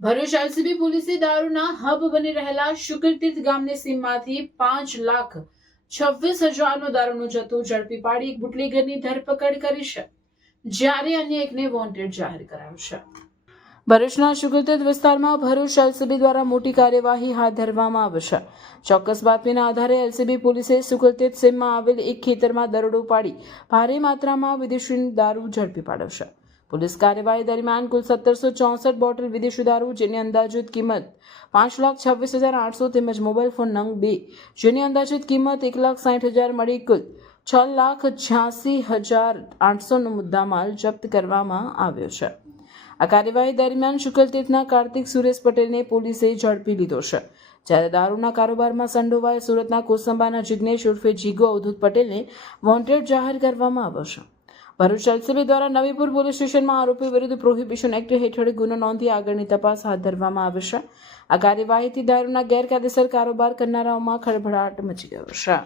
Bharuch LCB પોલીસે દારૂના hub બની રહેલા શુક્રતીર્થ ગામની સીમમાંથી પાંચ લાખ છવ્વીસ હજારનો દારૂનો જથ્થો ઝડપી પાડી એક બુટલીગરની ધરપકડ કરી છે, જ્યારે અન્ય એકને વોન્ટેડ જાહેર કરાયો છે. ભરૂચના શુગરતીર્થ વિસ્તારમાં ભરૂચ એલસીબી દ્વારા મોટી કાર્યવાહી હાથ ધરવામાં આવશે ચોક્કસ બાતમીના આધારે એલસીબી પોલીસે શુક્રતીર્થ સીમમાં આવેલ એક ખેતરમાં દરોડો પાડી ભારે માત્રામાં વિદેશી દારૂ ઝડપી પાડ્યો છે. પોલીસ કાર્યવાહી દરમિયાન કુલ સત્તરસો ચોસઠ બોટલ વિદેશી દારૂ, જેની અંદાજિત કિંમત પાંચ લાખ છવ્વીસ હજાર આઠસો તેમજ મોબાઈલ ફોન નંગ બે, જેની અંદાજિત કિંમત એક લાખ સાઠ હજાર મળી કુલ છ લાખ છ્યાસી હજાર આઠસોનો મુદ્દામાલ જપ્ત કરવામાં આવ્યો છે. આ કાર્યવાહી દરમિયાન શુકલતીર્થના કાર્તિક સુરેશ પટેલને પોલીસે ઝડપી લીધો છે. જ્યારે દારૂના કારોબારમાં સંડોવાયેલ સુરતના કોસંબાના જિગ્નેશ ઉર્ફે જીગો અવધૂત પટેલને વોન્ટેડ જાહેર કરવામાં આવ્યો છે. ભરૂચ એલસીબી દ્વારા નવીપુર પોલીસ સ્ટેશનમાં આરોપી વિરુદ્ધ પ્રોહિબિશન એક્ટ હેઠળ ગુનો નોંધી આગળની તપાસ હાથ ધરવામાં આવશે આ કાર્યવાહીથી દારૂના ગેરકાયદેસર કારોબાર કરનારાઓમાં ખળભળાટ મચી ગયો છે.